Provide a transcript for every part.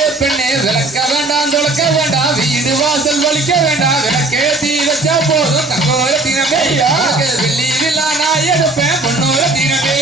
ஏ பெண்ணே விளக்க வேண்டாம் துளக்க வேண்டாம் வீடு வாசல் வலிக்க வேண்டாம் விளக்கே தீ வச்சா போதும் தங்கோர தினமே உனக்கு வெள்ளி விழா நான் எடுப்பேன் பொன்னோர தினமே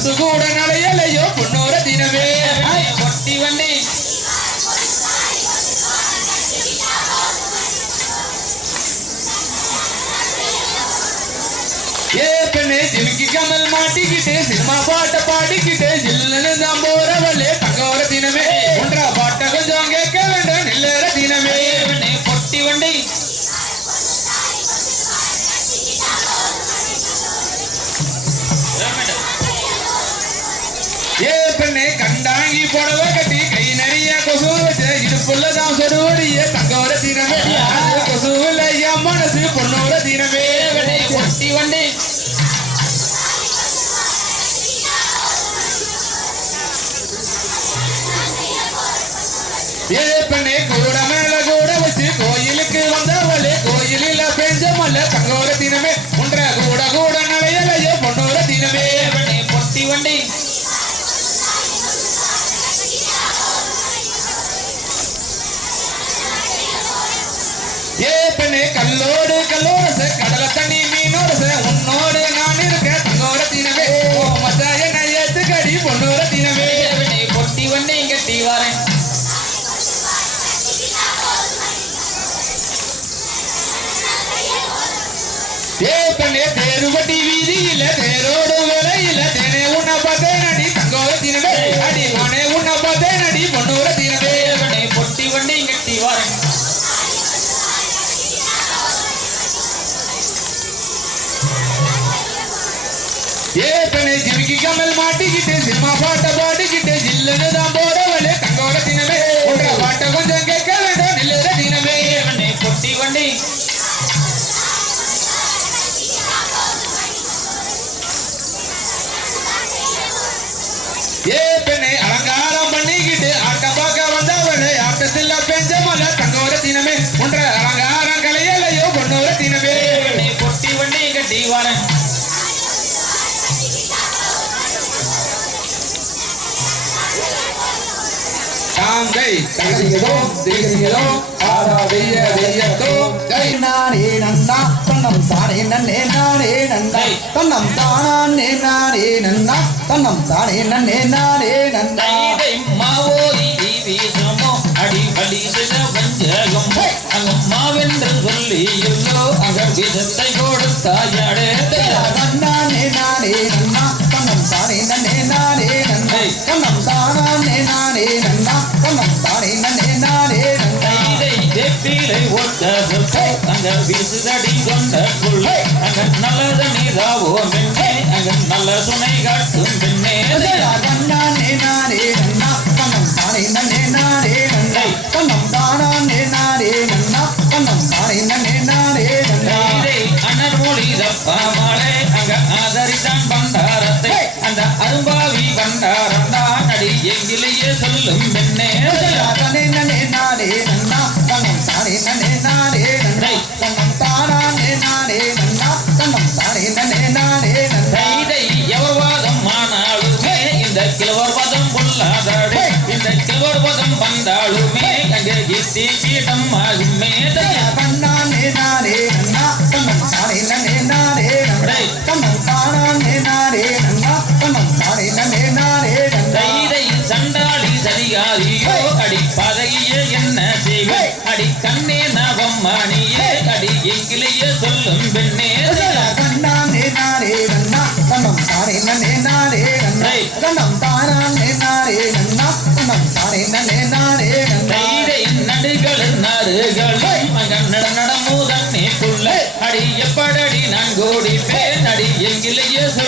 கொலுசு கூட நடையலையோ பொன்னோர தினமே. ஒட்டி வண்டி ஏ பெண்ணே ஜிமிக்கி கமல் மாட்டிக்கிட்டு சினிமா பாட்டை பாடிக்கிட்டு ஜில்லுன்னு தான் போறவளே தங்கோர தினமே. ஒன்றா பாட்டை கொஞ்சம் கேட்க வேண்டும் நில்லற கொசுவில் என் மனசு பொண்ணோர தினமே பொட்டி வண்டி ஏ பெண்ணே கூட மேல கூட வச்சு கோயிலுக்கு வந்தவளே கோயிலில் பெஞ்ச மல்ல தங்கோர தினமே. ஒன்ற கூட கூட கல்லோடு கல்லோரச கடல தண்ணி மீனோரச உன்னோடு நான் இருக்க தங்கோர தினமே ஓ மச்சா என்ன ஏத்துக்கடி பொண்ணோர தினமே. பெண்ணே பொட்டி வரேன். பெண்ணே தேருவட்டி வீதியில தேரோடு ஜிமிக்கி கமல் மாட்டிக்கிட்டு சினிமா பாட்ட பாடிக்கிட்டு ஜில்லுன்னு தான் போடவளே தங்கோட தினமே பாட்ட கொஞ்சம் கேட்க வேண்டாம் நில்லுற தினமே பெண்ணே பொட்டி வண்டி ஏ ஜெய் தகதியதோ தெய்கதியதோ ஆதா தெய்ய தெய்யதோ ஜெய் நானே நன்னா தன்னம் தானே நன்னே நானே நன்னா தன்னம் தானே நானே நன்னா தன்னம் தானே நன்னே நானே நன்னா சொல்லி எல்லோ அக விதத்தை கொடுத்தாயடே நானே நானே நன்னா தன்னம் தானே நன்னே நானே நன்னை தன்னம் தானே நானே நன்னா தன்னம் சீரை ஒத்த சொல் அங்க விசுதடி கொண்ட புல் அங்க நல்லத நீராவோ மென்னே அங்க நல்ல சுனை காட்டும் பெண்ணே நானே நானே நன்னா கண்ணம் தானே நன்னே நானே நன்னை கண்ணம் தானே நானே நன்னா கண்ணம் தானே நன்னே நானே நன்னாரே அண்ணன் மொழி தப்பா அங்க ஆதரிதான் பண்டாரத்தை. அந்த அரும்பாவி பண்டாரந்தா நடி எங்கிலேயே சொல்லும் பெண்ணே நானே நானே நானே கண்ணே நவம் மணியே கடி எங்கிலேயே சொல்லும் பெண்ணே. கண்ணானே நானே கண்ணா கண்ணம் நானே நானே கண்ணை கண்ணம்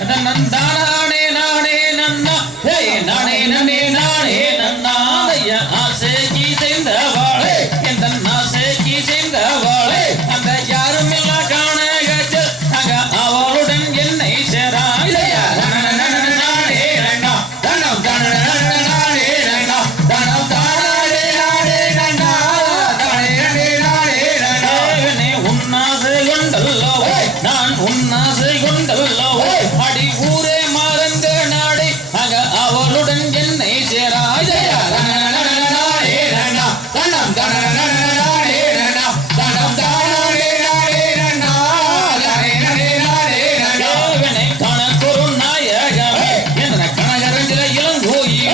ಅದನ್ನ ದಾನ 生如意。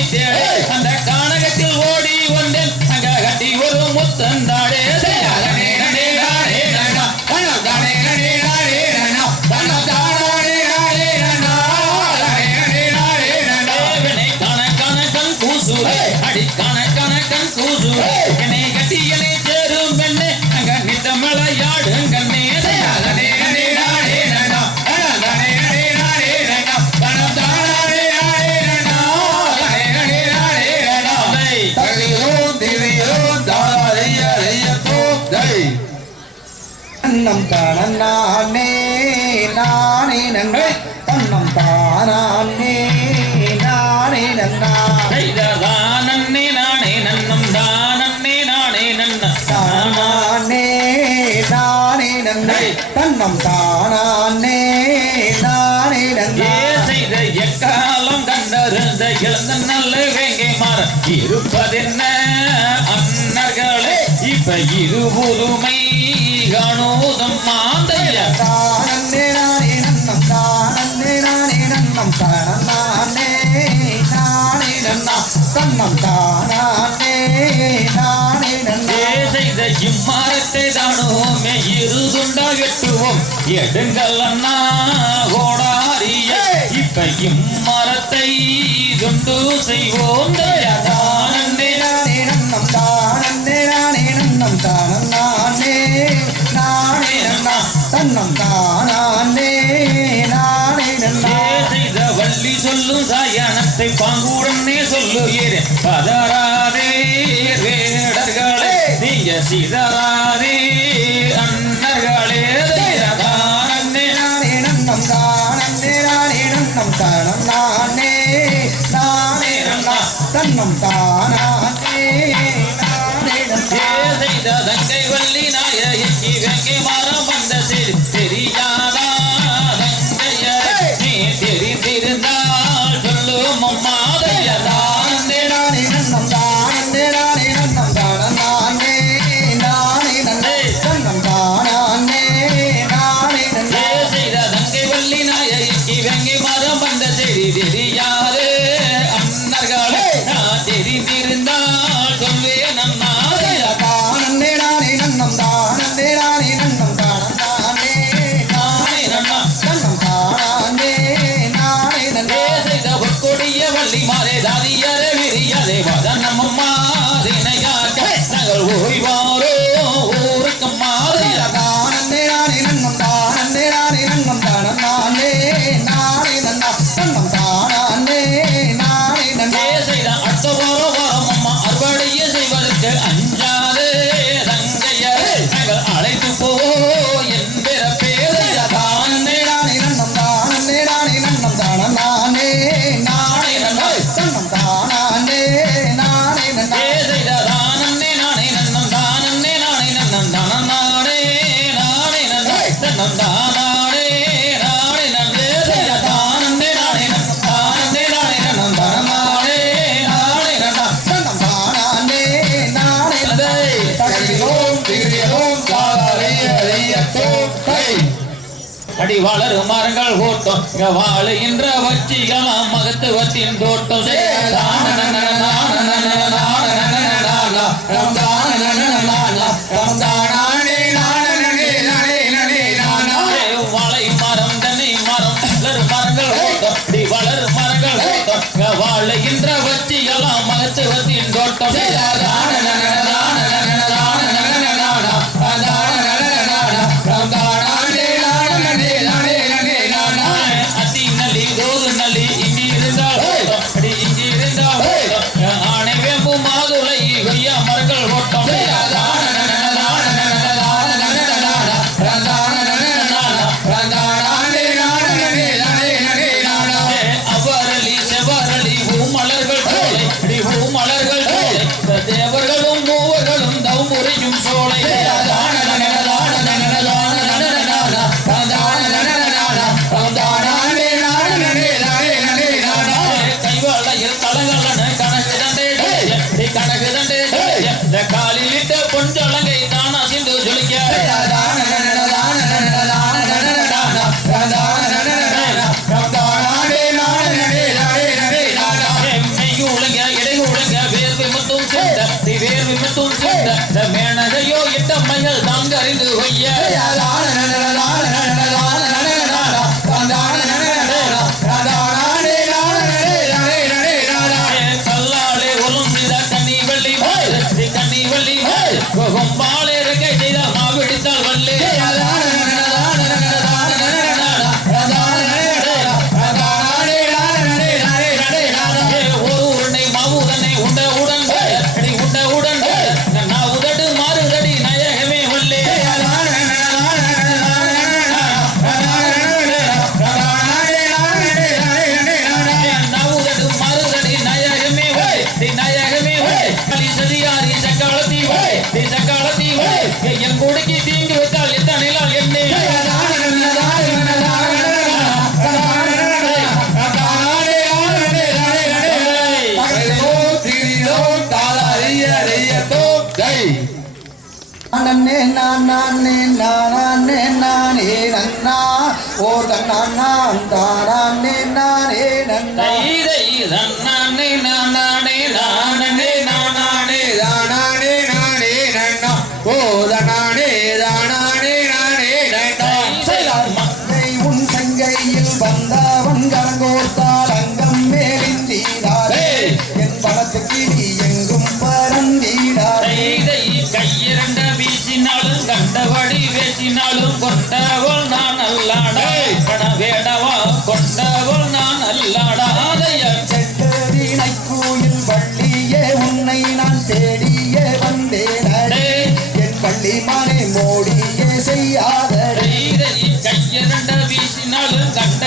Ei, தானே நானே நன்னா. தானே நானே நன்னம். தானே நானே நன்ன. தானே நானே நன்னை தன்னம் தானே நானே நன்னே செய்த எக்காலம் கண்டறிந்த இழந்த நல்ல வேங்கை மாற இருப்பதென்ன அன்னர்களே? இப்ப இரு புதுமை காணோதம் மாந்தைய தன்னம் தானே நானே நன்னா தன்னம் தானே நானே நன்னே செய்த இம்மாரத்தை தானோமே இருதுண்டா வெட்டுவோம். எடுங்கள் அண்ணா ஓடாரிய. இப்ப இம்மரத்தை துண்டு செய்வோம். தானே நானே நன்னம் தானே நானே தானே நானே தன்னம் தானா சொல்லுகிறேன் பதறாதீர் வேடர்களே நீங்க சிதறாதீர் தன்னம் தானானே செய்த தங்கை வள்ளி நாயகி கங்கை மா அடி வளர் மரங்கள் ஓட்டம் வாழுகின்ற வச்சிகளாம் மகத்துவத்தின் தோட்டம்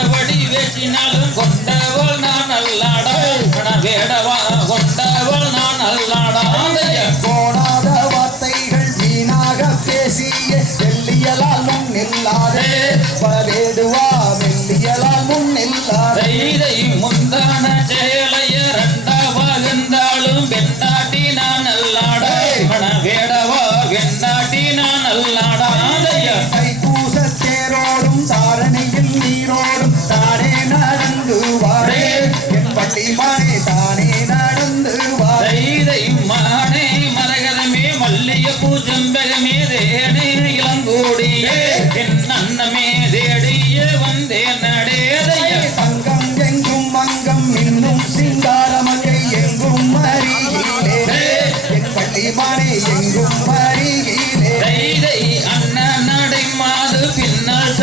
கொண்டபடி வேசினாலும் கொண்டவள் நான் அல்லாடா. வேடவா கொண்டவள் நான் அல்லாடா. போடாத வார்த்தைகள் வீணாக பேசிய வெள்ளியலாலும் நில்லாதே பரவேடுவா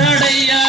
சடையா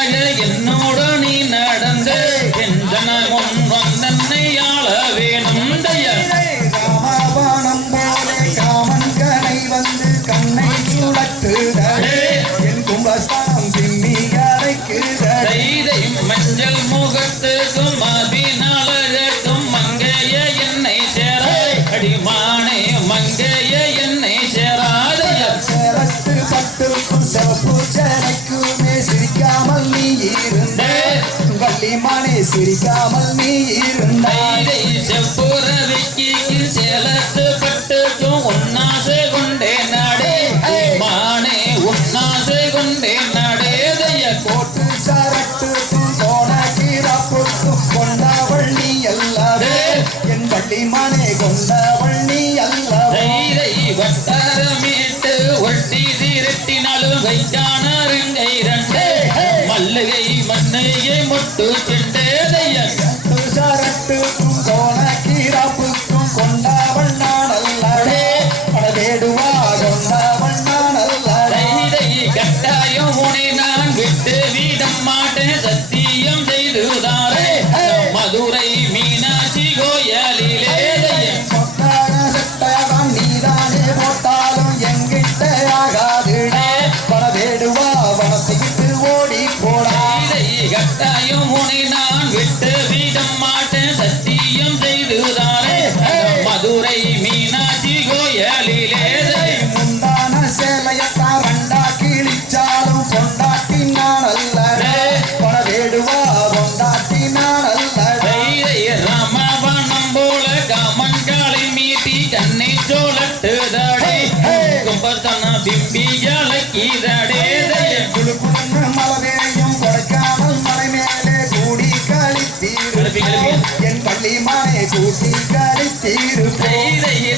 பிரிக்காமல் நீ இருந்தாய். செப்புறவைக்கு சேலத்து பட்டுக்கும் உன்னாசை கொண்டே நாடே. மானே உன்னாசை கொண்டே நாடே. கோட்டு சரட்டுக்கும் போன கீரப்புக்கும் கொண்டவள் நீ அல்லவே என் பள்ளி மானே கொண்டவள் நீ அல்லவே வட்டாரமேட்டு ஒட்டி திரட்டினாலும் வைக்கான மல்லுகை மண்ணையை மொட்டு தான்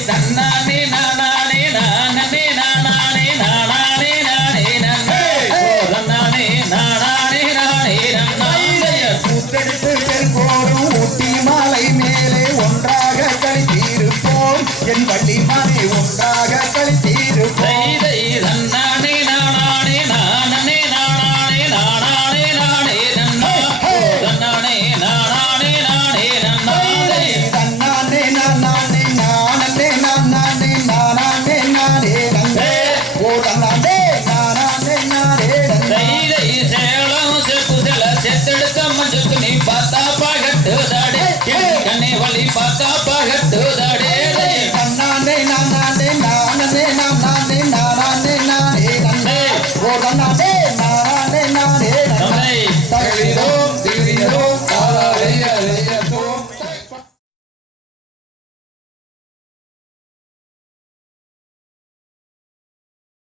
தன்னானே நானானே நானே நானானே நானானே நானே நானே நானானே. நானே நானே கூத்தெடுத்து செல்வோரும் ஊட்டி மாலை என் வள்ளி மாலை ஒன்றாக கழித்தீருப்போம். Basta